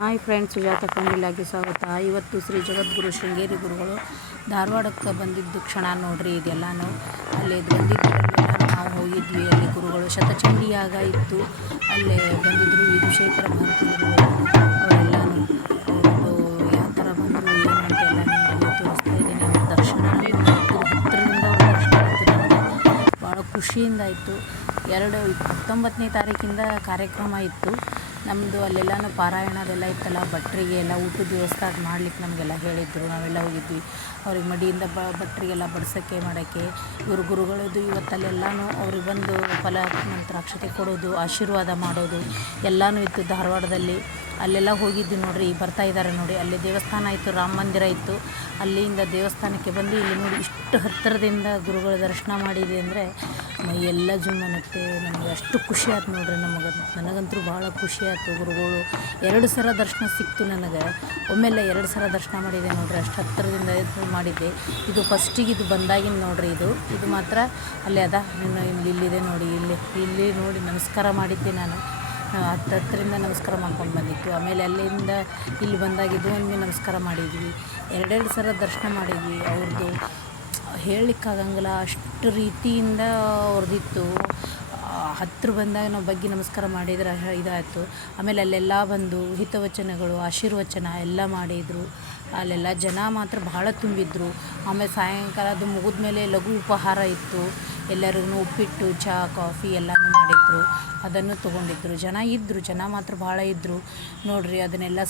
Hi friends, Sujata ಕಂಡಿಲಾಗಿ ಸ್ವಾಗತ. ಇವತ್ತು ಶ್ರೀ ಜಗದ್ಗುರು ಶೃಂಗೇರಿ ಗುರುಗಳು ಧಾರವಾಡಕ್ಕೆ ಬಂದಿದ್ದು ಕ್ಷಣ ನೋಡ್ರಿ. ಇದೆಲ್ಲಾನು ಅಲ್ಲಿ ಬಂದಿದ್ದು ನಾವು ಹೋಗಿದ್ವಿ. ಅಲ್ಲಿ ಗುರುಗಳು ಶತಚಂಡಿಯಾಗ ಇತ್ತು, ಅಲ್ಲೇ ಬಂದಿದ್ದರು. ವಿಧುಶೇಖರ ಭಾರತಿ ಗುರುಗಳು ಅವರೆಲ್ಲಾನು ಅವ್ರದ್ದು ಯಾವ ಥರ ಬಂದರು ಏನು ಅಂತೆಲ್ಲ ನಿಮಗೆ ತೋರಿಸ್ತಾ ಇದ್ದೀನಿ. ಅವ್ರ ದರ್ಶನ ಹತ್ತಿರದಿಂದ ಅವ್ರ ದರ್ಶನ ಆಯಿತು. ನನಗೆ ಭಾಳ ಖುಷಿಯಿಂದ ಆಯಿತು. 19ನೇ ತಾರೀಕಿಂದ ಕಾರ್ಯಕ್ರಮ ಇತ್ತು ನಮ್ಮದು. ಅಲ್ಲೆಲ್ಲನೂ ಪಾರಾಯಣ ಅದೆಲ್ಲ ಇತ್ತಲ್ಲ, ಭಟ್ರಿಗೆ ಎಲ್ಲ ಊಟದ ವ್ಯವಸ್ಥೆ ಮಾಡ್ಲಿಕ್ಕೆ ನಮಗೆಲ್ಲ ಹೇಳಿದ್ರು. ನಾವೆಲ್ಲ ಹೋಗಿದ್ವಿ. ಅವ್ರಿಗೆ ಮಡಿಯಿಂದ ಭಟ್ರಿಗೆಲ್ಲ ಬಡಿಸೋಕ್ಕೆ ಮಾಡೋಕ್ಕೆ ಇವರು ಗುರುಗಳದ್ದು ಇವತ್ತಲ್ಲೆಲ್ಲನೂ ಅವ್ರಿಗೆ ಬಂದು ಫಲ ಮಂತ್ರಾಕ್ಷತೆ ಕೊಡೋದು, ಆಶೀರ್ವಾದ ಮಾಡೋದು ಎಲ್ಲನೂ ಇತ್ತು ಧಾರವಾಡದಲ್ಲಿ. ಅಲ್ಲೆಲ್ಲ ಹೋಗಿದ್ವಿ ನೋಡ್ರಿ. ಬರ್ತಾ ಇದ್ದಾರೆ ನೋಡಿ, ಅಲ್ಲಿ ದೇವಸ್ಥಾನ ಇತ್ತು, ರಾಮ ಮಂದಿರ ಇತ್ತು. ಅಲ್ಲಿಂದ ದೇವಸ್ಥಾನಕ್ಕೆ ಬಂದು ಇಲ್ಲಿ ನೋಡಿ ಇಷ್ಟು ಹತ್ತಿರದಿಂದ ಗುರುಗಳ ದರ್ಶನ ಮಾಡಿದೆ ಅಂದರೆ ಮೈಯೆಲ್ಲ ಜುಮ್ ಅನ್ನುತ್ತೆ. ನಮಗೆ ಅಷ್ಟು ಖುಷಿ ಆಯ್ತು ನೋಡ್ರಿ. ನನಗಂತೂ ಭಾಳ ಖುಷಿ ಆಯಿತು. ಗುರುಗಳು 2 ಸಲ ದರ್ಶನ ಸಿಕ್ತು ನನಗೆ. ಒಮ್ಮೆಲ್ಲ 2 ಸಲ ದರ್ಶನ ಮಾಡಿದೆ ನೋಡ್ರಿ. ಅಷ್ಟು ಹತ್ತಿರದಿಂದ ಮಾಡಿದ್ದೆ. ಇದು ಫಸ್ಟಿಗೆ ಇದು ಬಂದಾಗಿನ ನೋಡ್ರಿ. ಇದು ಮಾತ್ರ ಅಲ್ಲಿ ಅದ ಇಲ್ಲಿದೆ ನೋಡಿ. ಇಲ್ಲಿ ನೋಡಿ ನಮಸ್ಕಾರ ಮಾಡಿದ್ದೆ ನಾನು. ಹತ್ತರಿಂದ ನಮಸ್ಕಾರ ಮಾಡ್ಕೊಂಡು ಬಂದಿತ್ತು. ಆಮೇಲೆ ಅಲ್ಲಿಂದ ಇಲ್ಲಿ ಬಂದಾಗಿದ್ದು ಒಮ್ಮೆ ನಮಸ್ಕಾರ ಮಾಡಿದ್ವಿ. 2 ಸಲ ದರ್ಶನ ಮಾಡಿದ್ವಿ. ಅವ್ರದ್ದು ಹೇಳಲಿಕ್ಕಾಗಂಗಿಲ್ಲ, ಅಷ್ಟು ರೀತಿಯಿಂದ ಅವ್ರದ್ದಿತ್ತು. ಹತ್ತಿರ ಬಂದಾಗ ನಾವು ಬಗ್ಗೆ ನಮಸ್ಕಾರ ಮಾಡಿದ್ರೆ ಇದಾಯಿತು. ಆಮೇಲೆ ಅಲ್ಲೆಲ್ಲ ಬಂದು ಹಿತವಚನಗಳು, ಆಶೀರ್ವಚನ ಎಲ್ಲ ಮಾಡಿದರು. ಅಲ್ಲೆಲ್ಲ ಜನ ಮಾತ್ರ ಭಾಳ ತುಂಬಿದ್ರು. ಆಮೇಲೆ ಸಾಯಂಕಾಲದ ಮುಗಿದ ಮೇಲೆ ಲಘು ಉಪಹಾರ ಇತ್ತು. ಎಲ್ಲರಿಗೂ ಉಪ್ಪಿಟ್ಟು, ಚಹಾ, ಕಾಫಿ ಎಲ್ಲನೂ ಮಾಡಿದ್ರು. ಅದನ್ನು ತೊಗೊಂಡಿದ್ರು. ಜನ ಮಾತ್ರ ಭಾಳ ಇದ್ದರು ನೋಡಿರಿ. ಅದನ್ನೆಲ್ಲ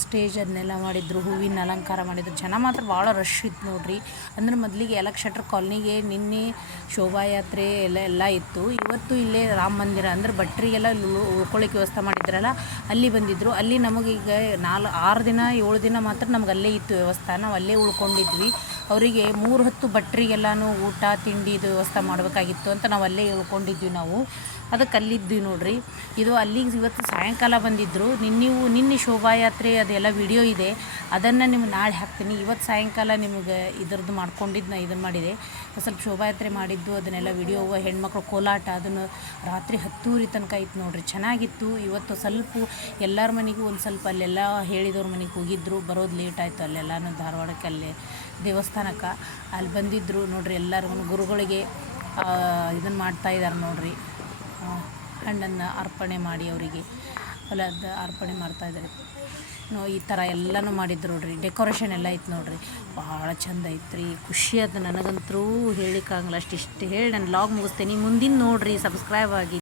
ಅದನ್ನೆಲ್ಲ ಮಾಡಿದ್ರು. ಹೂವಿನ ಅಲಂಕಾರ ಮಾಡಿದ್ರು. ಜನ ಮಾತ್ರ ಭಾಳ ರಶ್ ಇತ್ತು ನೋಡಿರಿ. ಅಂದ್ರೆ ಮೊದಲಿಗೆ ಯಲಕ್ ಶೆಟ್ರ್ ಕಾಲನಿಗೆ ನಿನ್ನೆ ಶೋಭಾಯಾತ್ರೆ ಎಲ್ಲ ಇತ್ತು. ಇವತ್ತು ಇಲ್ಲೇ ರಾಮ ಮಂದಿರ ಅಂದ್ರೆ ಭಟ್ರಿಗೆಲ್ಲ ಉಳ್ಕೊಳ್ಳಿಕ್ಕೆ ವ್ಯವಸ್ಥೆ ಮಾಡಿದ್ರಲ್ಲ, ಅಲ್ಲಿ ಬಂದಿದ್ದರು. ಅಲ್ಲಿ ನಮಗೀಗ 6 ದಿನ 7 ದಿನ ಮಾತ್ರ ನಮ್ಗೆ ಅಲ್ಲೇ ಇತ್ತು ವ್ಯವಸ್ಥೆ. ನಾವು ಅಲ್ಲೇ ಉಳ್ಕೊಂಡಿದ್ವಿ. ಅವರಿಗೆ 3 ಹೊತ್ತು ಭಟ್ರಿಗೆಲ್ಲನೂ ಊಟ ತಿಂಡಿದು ವ್ಯವಸ್ಥೆ ಮಾಡಬೇಕಾಗಿತ್ತು ಅಂತ ನಾವು ಅಲ್ಲೇ ಉಳ್ಕೊಂಡಿದ್ವಿ. ನಾವು ಅದಕ್ಕೆ ಅಲ್ಲಿದ್ವಿ ನೋಡ್ರಿ. ಇದು ಅಲ್ಲಿಗೆ ಇವತ್ತು ಸಾಯಂಕಾಲ ಬಂದಿದ್ದರು. ನಿನ್ನೆ ಶೋಭಾಯಾತ್ರೆ ಅದೆಲ್ಲ ವಿಡಿಯೋ ಇದೆ, ಅದನ್ನು ನಿಮ್ಗೆ ನಾಳೆ ಹಾಕ್ತೀನಿ. ಇವತ್ತು ಸಾಯಂಕಾಲ ನಿಮಗೆ ಇದರದ್ದು ಮಾಡ್ಕೊಂಡಿದ್ದು ನಾನು ಇದನ್ನು ಮಾಡಿದೆ. ಸ್ವಲ್ಪ ಶೋಭಾಯಾತ್ರೆ ಮಾಡಿದ್ದು ಅದನ್ನೆಲ್ಲ ವಿಡಿಯೋ. ಹೆಣ್ಮಕ್ಳು ಕೋಲಾಟ ಅದನ್ನು ರಾತ್ರಿ 10 ತನಕ ಇತ್ತು ನೋಡ್ರಿ. ಚೆನ್ನಾಗಿತ್ತು. ಇವತ್ತು ಸ್ವಲ್ಪ ಎಲ್ಲರ ಮನೆಗೂ ಒಂದು ಸ್ವಲ್ಪ ಅಲ್ಲೆಲ್ಲ ಹೇಳಿದವ್ರ ಮನೆಗೆ ಹೋಗಿದ್ದರು. ಬರೋದು ಲೇಟ್ ಆಯಿತು. ಅಲ್ಲೆಲ್ಲನೂ ಧಾರವಾಡಕ್ಕೆ ಅಲ್ಲೇ ದೇವಸ್ಥಾನಕ್ಕೆ ಅಲ್ಲಿ ಬಂದಿದ್ದರು ನೋಡ್ರಿ. ಎಲ್ಲರಿಗೂ ಗುರುಗಳಿಗೆ ಇದನ್ನು ಮಾಡ್ತಾಯಿದ್ದಾರೆ ನೋಡ್ರಿ. ಹಣ್ಣನ್ನು ಅರ್ಪಣೆ ಮಾಡಿ ಅವರಿಗೆ ಫಲದ ಅರ್ಪಣೆ ಮಾಡ್ತಾಯಿದ್ದಾರೆ. ಈ ಥರ ಎಲ್ಲನೂ ಮಾಡಿದ್ರು ನೋಡ್ರಿ. ಡೆಕೋರೇಷನ್ ಎಲ್ಲ ಇತ್ತು ನೋಡ್ರಿ. ಭಾಳ ಚಂದ ಐತ್ರಿ. ಖುಷಿ ಆಯ್ತು ನನಗಂತೂ ಹೇಳಿಕ್ಕಾಗಲ್ಲ. ಅಷ್ಟಿಷ್ಟು ಹೇಳಿ ನಾನು ಲಾಗ್ ಮುಗಿಸ್ತೇನೆ. ಮುಂದಿನ ನೋಡಿರಿ, ಸಬ್ಸ್ಕ್ರೈಬ್ ಆಗಿ.